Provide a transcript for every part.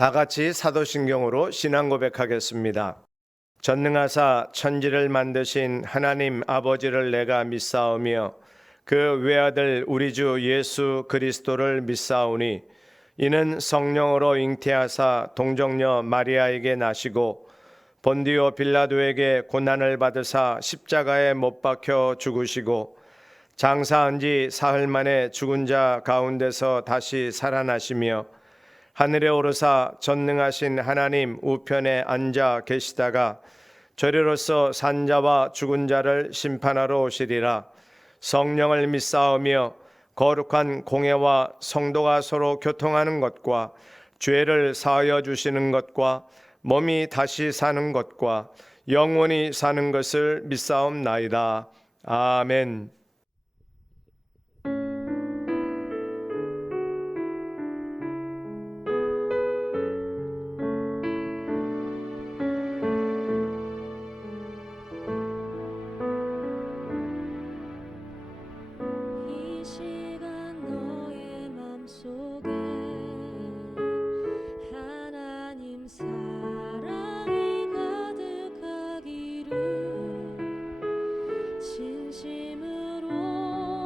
다 같이 사도신경으로 신앙 고백하겠습니다. 전능하사 천지를 만드신 하나님 아버지를 내가 믿사오며 그 외아들 우리 주 예수 그리스도를 믿사오니 이는 성령으로 잉태하사 동정녀 마리아에게 나시고 본디오 빌라도에게 고난을 받으사 십자가에 못 박혀 죽으시고 장사한 지 사흘 만에 죽은 자 가운데서 다시 살아나시며 하늘에 오르사 전능하신 하나님 우편에 앉아 계시다가 저리로서 산자와 죽은 자를 심판하러 오시리라. 성령을 믿사오며 거룩한 공회와 성도가 서로 교통하는 것과 죄를 사하여 주시는 것과 몸이 다시 사는 것과 영원히 사는 것을 믿사옵나이다. 아멘. 이 시간 너의 맘속에 하나님 사랑이 가득하기를 진심으로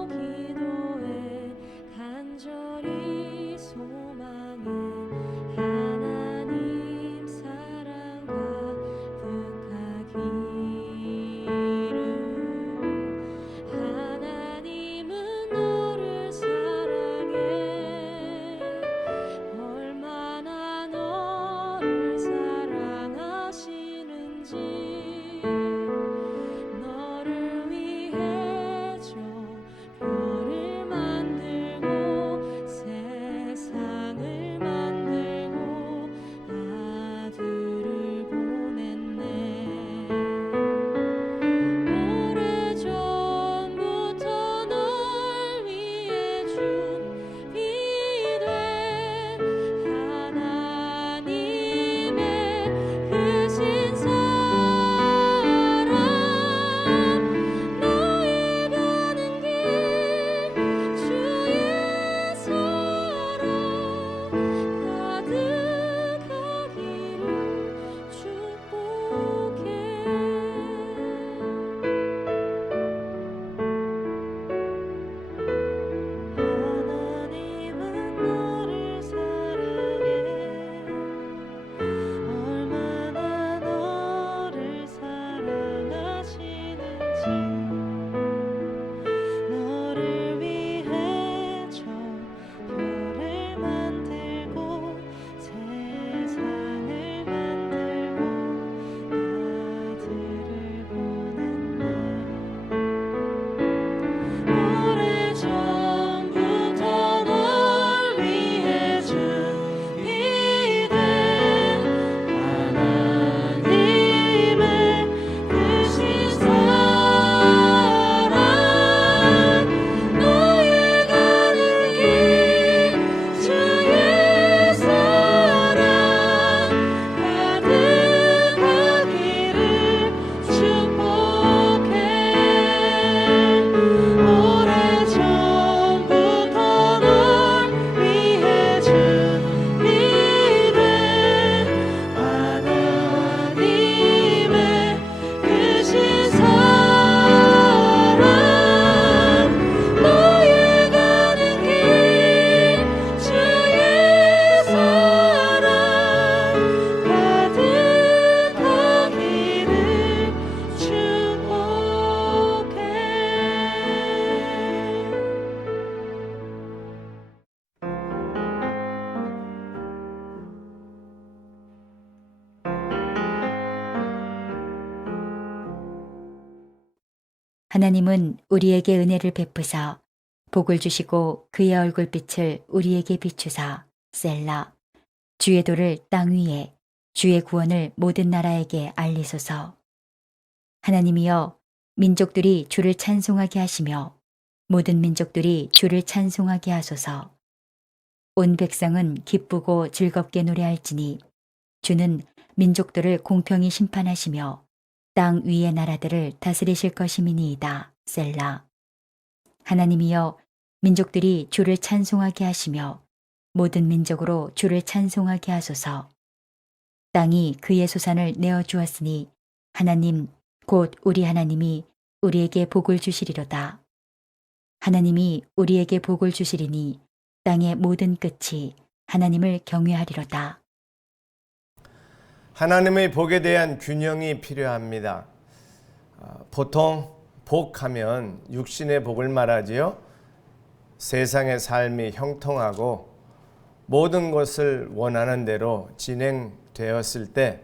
기도해 간절히 소망해 하나님 사랑 가득하기를. 하나님은 너를 사랑해 얼마나 너를 사랑하시는지 너를 위해 저 별을 만들고 세상을 만들고 아들을 보냈네. 오래전부터 널 위해 준비된 하나님의 크신 사랑 너의 가는 길 주의 사랑 가득하기를 축복해. 하나님은 너를 사랑해 얼마나 너를 사랑하시는지 너를 위해 저 별을 만들고 세상을 만들고 아들을 보냈네. 오래전부터 널 위해 준비된 하나님의 크신 사랑 너의 가는 길 주의 사랑 가득하기를 축복해. 오래전부터 널 위해 준비된 하나님의 크신 사랑 너의 가는 길 주의 사랑 가득하기를 축복해. 하나님은 우리에게 은혜를 베푸사 복을 주시고 그의 얼굴빛을 우리에게 비추사 셀라. 주의 도를 땅 위에 주의 구원을 모든 나라에게 알리소서. 하나님이여 민족들이 주를 찬송하게 하시며 모든 민족들이 주를 찬송하게 하소서. 온 백성은 기쁘고 즐겁게 노래할지니 주는 민족들을 공평히 심판하시며 땅 위의 나라들을 다스리실 것임이니이다. 셀라. 하나님이여 민족들이 주를 찬송하게 하시며 모든 민족으로 주를 찬송하게 하소서. 땅이 그의 소산을 내어 주었으니 하나님 곧 우리 하나님이 우리에게 복을 주시리로다. 하나님이 우리에게 복을 주시리니 땅의 모든 끝이 하나님을 경외하리로다. 하나님의 복에 대한 균형이 필요합니다. 보통 복하면 육신의 복을 말하지요. 세상의 삶이 형통하고 모든 것을 원하는 대로 진행되었을 때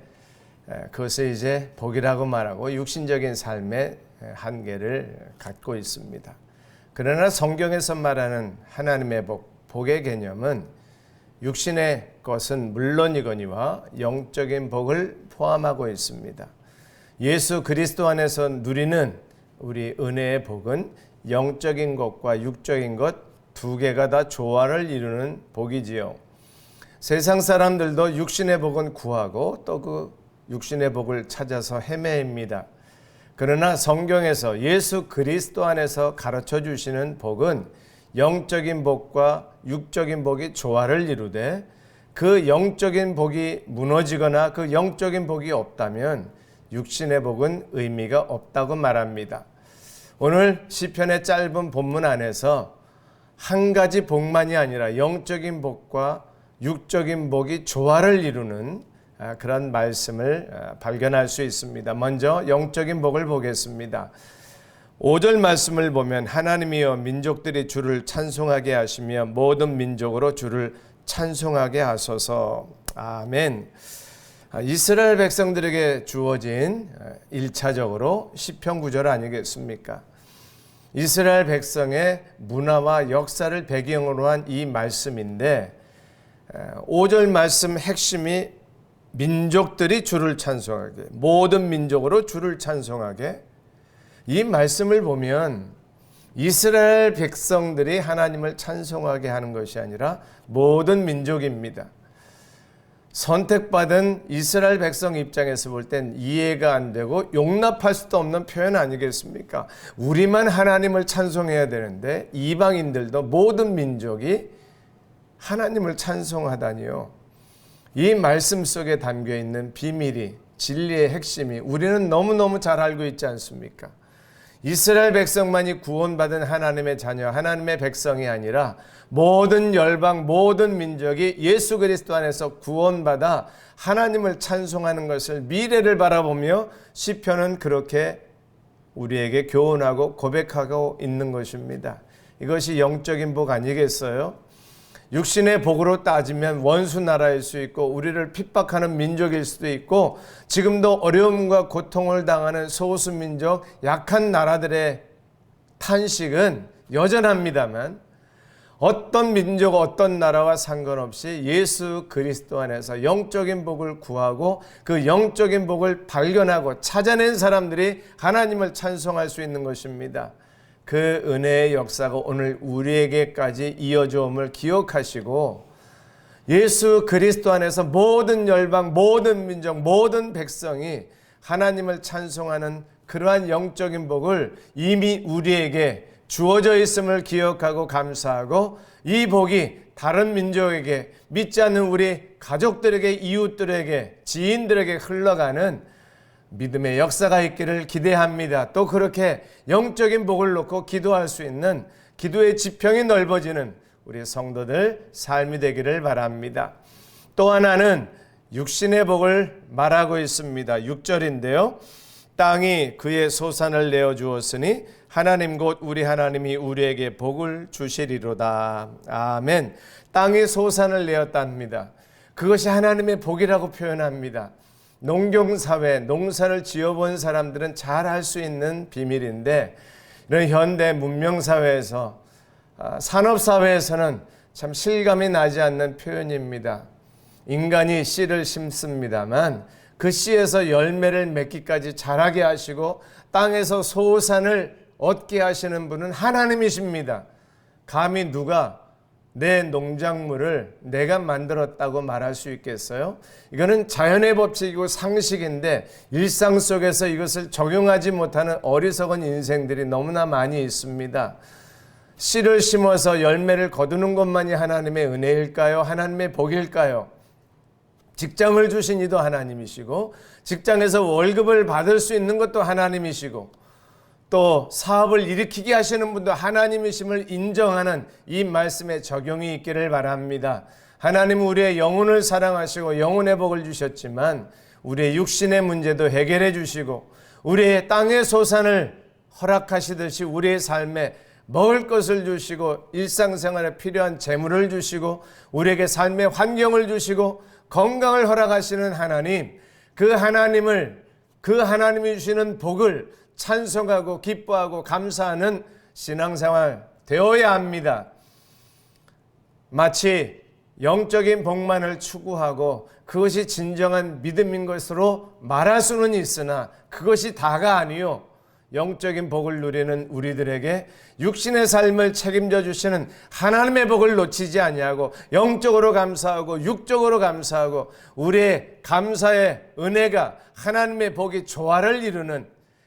그것을 이제 복이라고 말하고 육신적인 삶의 한계를 갖고 있습니다. 그러나 성경에서 말하는 하나님의 복의 개념은 육신의 것은 물론이거니와 영적인 복을 포함하고 있습니다. 예수 그리스도 안에서 누리는 우리 은혜의 복은 영적인 것과 육적인 것 두 개가 다 조화를 이루는 복이지요. 세상 사람들도 육신의 복은 구하고 또 그 육신의 복을 찾아서 헤매입니다. 그러나 성경에서 예수 그리스도 안에서 가르쳐 주시는 복은 영적인 복과 육적인 복이 조화를 이루되 그 영적인 복이 무너지거나 그 영적인 복이 없다면 육신의 복은 의미가 없다고 말합니다. 오늘 시편의 짧은 본문 안에서 한 가지 복만이 아니라 영적인 복과 육적인 복이 조화를 이루는 그런 말씀을 발견할 수 있습니다. 먼저 영적인 복을 보겠습니다. 5절 말씀을 보면 하나님이여 민족들이 주를 찬송하게 하시며 모든 민족으로 주를 찬송하게 하소서. 아멘. 이스라엘 백성들에게 주어진 1차적으로 시편 구절 아니겠습니까? 이스라엘 백성의 문화와 역사를 배경으로 한 이 말씀인데 5절 말씀 핵심이 민족들이 주를 찬송하게, 모든 민족으로 주를 찬송하게. 이 말씀을 보면 이스라엘 백성들이 하나님을 찬송하게 하는 것이 아니라 모든 민족입니다. 선택받은 이스라엘 백성 입장에서 볼 땐 이해가 안 되고 용납할 수도 없는 표현 아니겠습니까? 우리만 하나님을 찬송해야 되는데 이방인들도 모든 민족이 하나님을 찬송하다니요. 이 말씀 속에 담겨 있는 비밀이, 진리의 핵심이 우리는 너무너무 잘 알고 있지 않습니까? 이스라엘 백성만이 구원받은 하나님의 자녀, 하나님의 백성이 아니라 모든 열방, 모든 민족이 예수 그리스도 안에서 구원받아 하나님을 찬송하는 것을 미래를 바라보며 시편은 그렇게 우리에게 교훈하고 고백하고 있는 것입니다. 이것이 영적인 복 아니겠어요? 육신의 복으로 따지면 원수 나라일 수 있고 우리를 핍박하는 민족일 수도 있고 지금도 어려움과 고통을 당하는 소수민족, 약한 나라들의 탄식은 여전합니다만 어떤 민족, 어떤 나라와 상관없이 예수 그리스도 안에서 영적인 복을 구하고 그 영적인 복을 발견하고 찾아낸 사람들이 하나님을 찬송할 수 있는 것입니다. 그 은혜의 역사가 오늘 우리에게까지 이어져 옴을 기억하시고 예수 그리스도 안에서 모든 열방, 모든 민족, 모든 백성이 하나님을 찬송하는 그러한 영적인 복을 이미 우리에게 주어져 있음을 기억하고 감사하고 이 복이 다른 민족에게, 믿지 않는 우리 가족들에게, 이웃들에게, 지인들에게 흘러가는 믿음의 역사가 있기를 기대합니다. 또 그렇게 영적인 복을 놓고 기도할 수 있는 기도의 지평이 넓어지는 우리 성도들 삶이 되기를 바랍니다. 또 하나는 육신의 복을 말하고 있습니다. 6절인데요. 땅이 그의 소산을 내어 주었으니 하나님 곧 우리 하나님이 우리에게 복을 주시리로다. 아멘. 땅이 소산을 내었답니다. 그것이 하나님의 복이라고 표현합니다. 농경사회, 농사를 지어본 사람들은 잘 알 수 있는 비밀인데 이런 현대 문명사회에서 산업사회에서는 참 실감이 나지 않는 표현입니다. 인간이 씨를 심습니다만 그 씨에서 열매를 맺기까지 자라게 하시고 땅에서 소산을 얻게 하시는 분은 하나님이십니다. 감히 누가 내 농작물을 내가 만들었다고 말할 수 있겠어요? 이거는 자연의 법칙이고 상식인데 일상 속에서 이것을 적용하지 못하는 어리석은 인생들이 너무나 많이 있습니다. 씨를 심어서 열매를 거두는 것만이 하나님의 은혜일까요? 하나님의 복일까요? 직장을 주신 이도 하나님이시고 직장에서 월급을 받을 수 있는 것도 하나님이시고 또 사업을 일으키게 하시는 분도 하나님이심을 인정하는 이 말씀에 적용이 있기를 바랍니다. 하나님은 우리의 영혼을 사랑하시고 영혼의 복을 주셨지만 우리의 육신의 문제도 해결해 주시고 우리의 땅의 소산을 허락하시듯이 우리의 삶에 먹을 것을 주시고 일상생활에 필요한 재물을 주시고 우리에게 삶의 환경을 주시고 건강을 허락하시는 하나님, 그 하나님이 주시는 복을 찬송하고 기뻐하고 감사하는 신앙생활 되어야 합니다. 마치 영적인 복만을 추구하고 그것이 진정한 믿음인 것으로 말할 수는 있으나 그것이 다가 아니요 영적인 복을 누리는 우리들에게 육신의 삶을 책임져 주시는 하나님의 복을 놓치지 아니하고 영적으로 감사하고 육적으로 감사하고 우리의 감사의 은혜가 하나님의 복이 조화를 이루는,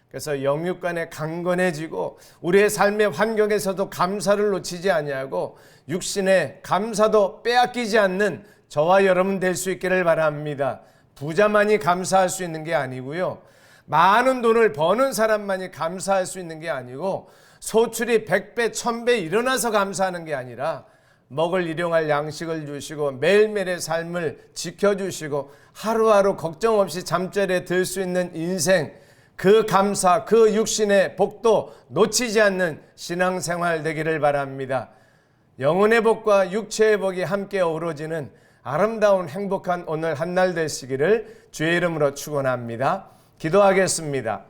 그래서 영육 간에 강건해지고 우리의 삶의 환경에서도 감사를 놓치지 아니하고 육신의 감사도 빼앗기지 않는 저와 여러분 될 수 있기를 바랍니다. 부자만이 감사할 수 있는 게 아니고요, 많은 돈을 버는 사람만이 감사할 수 있는 게 아니고 소출이 100배, 1000배 일어나서 감사하는 게 아니라 먹을 일용할 양식을 주시고 매일매일의 삶을 지켜주시고 하루하루 걱정 없이 잠자리에 들 수 있는 인생, 그 감사, 그 육신의 복도 놓치지 않는 신앙생활 되기를 바랍니다. 영혼의 복과 육체의 복이 함께 어우러지는 아름다운 행복한 오늘 한날 되시기를 주의 이름으로 축원합니다. 기도하겠습니다.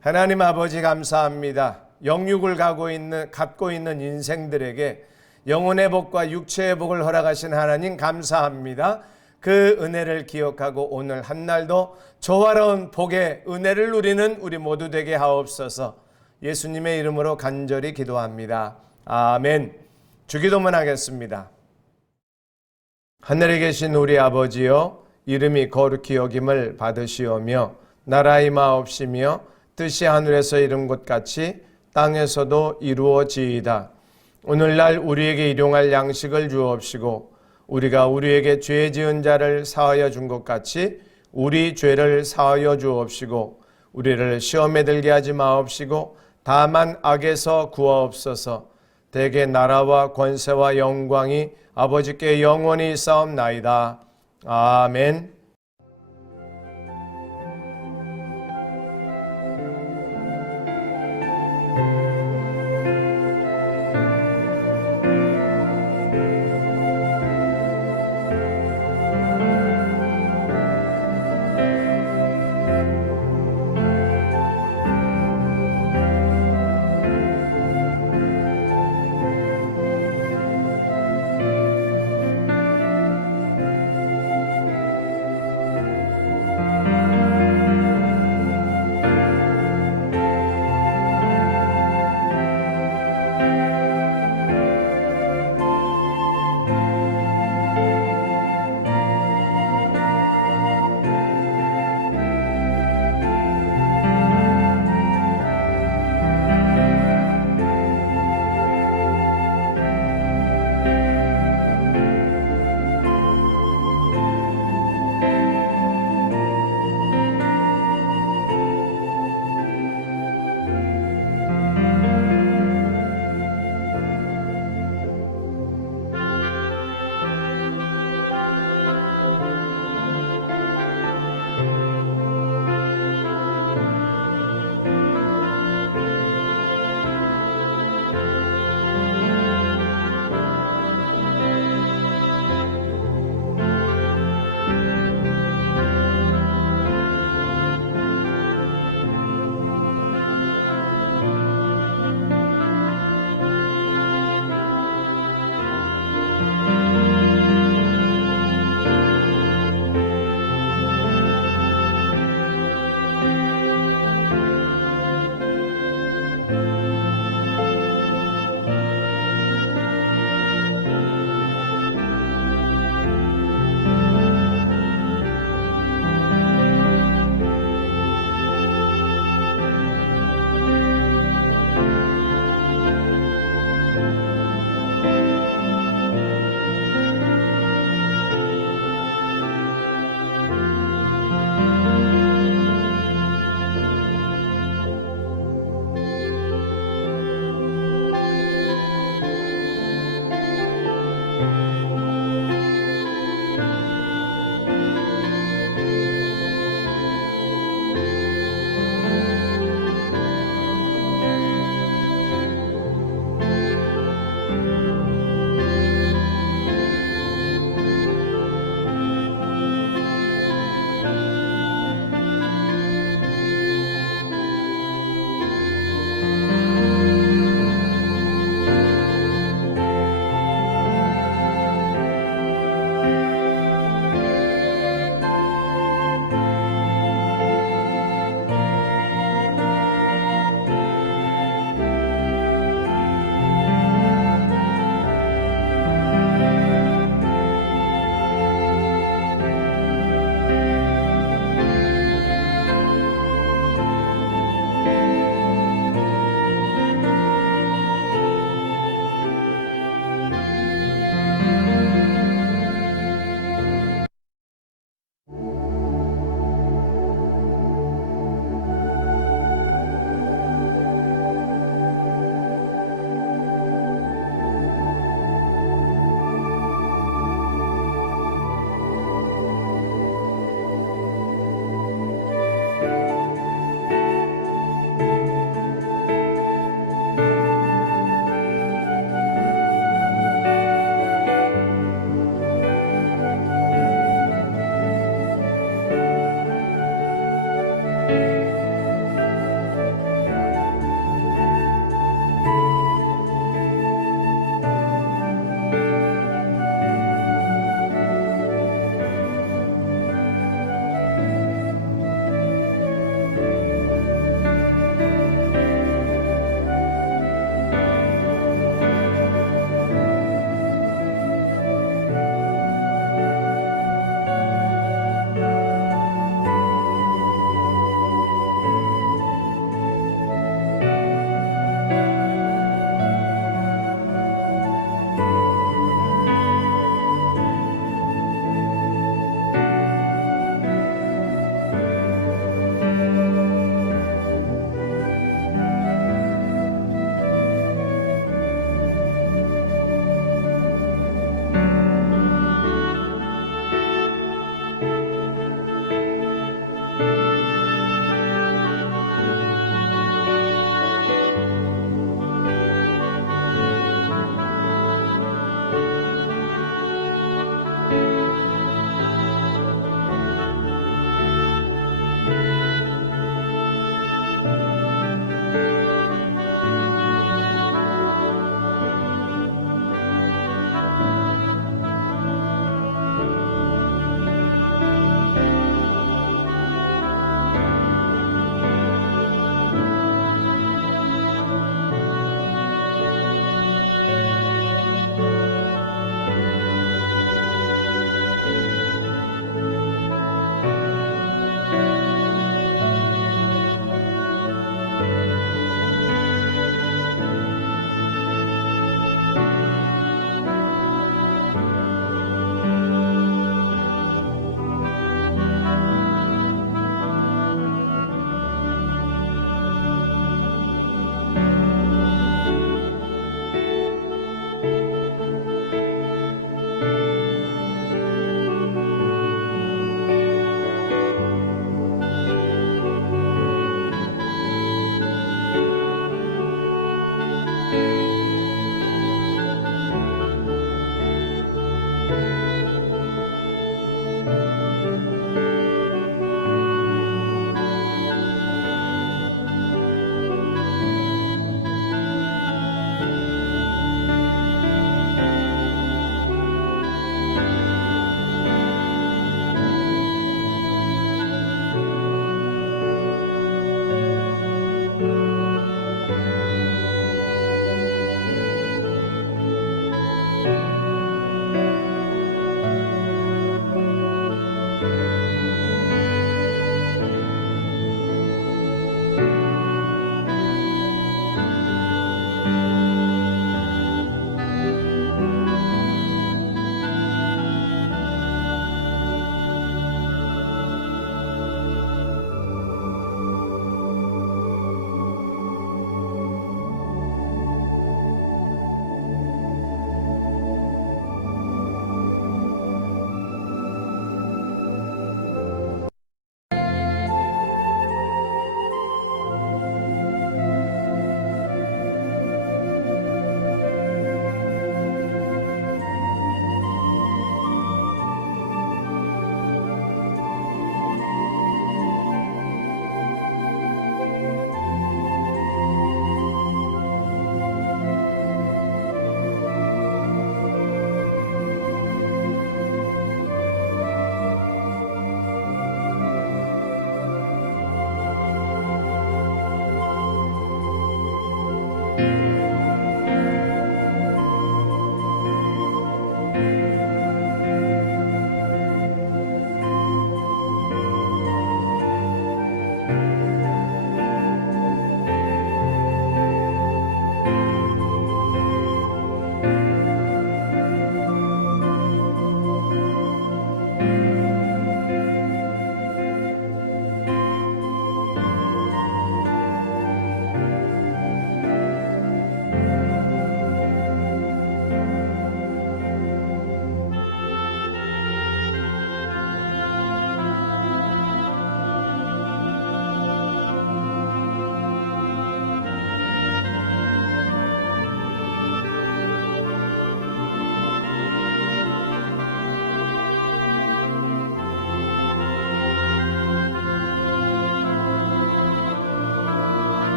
하나님 아버지 감사합니다. 영육을 갖고 있는 인생들에게 영혼의 복과 육체의 복을 허락하신 하나님 감사합니다. 그 은혜를 기억하고 오늘 한날도 조화로운 복의 은혜를 누리는 우리 모두 되게 하옵소서. 예수님의 이름으로 간절히 기도합니다. 아멘. 주기도문 하겠습니다. 하늘에 계신 우리 아버지여, 이름이 거룩히 여김을 받으시오며 나라의 임하옵시며 뜻이 하늘에서 이룬 것 같이 땅에서도 이루어지이다. 오늘날 우리에게 일용할 양식을 주옵시고 우리가 우리에게 죄 지은 자를 사하여 준 것 같이 우리 죄를 사하여 주옵시고 우리를 시험에 들게 하지 마옵시고 다만 악에서 구하옵소서. 대개 나라와 권세와 영광이 아버지께 영원히 있사옵나이다. 아멘.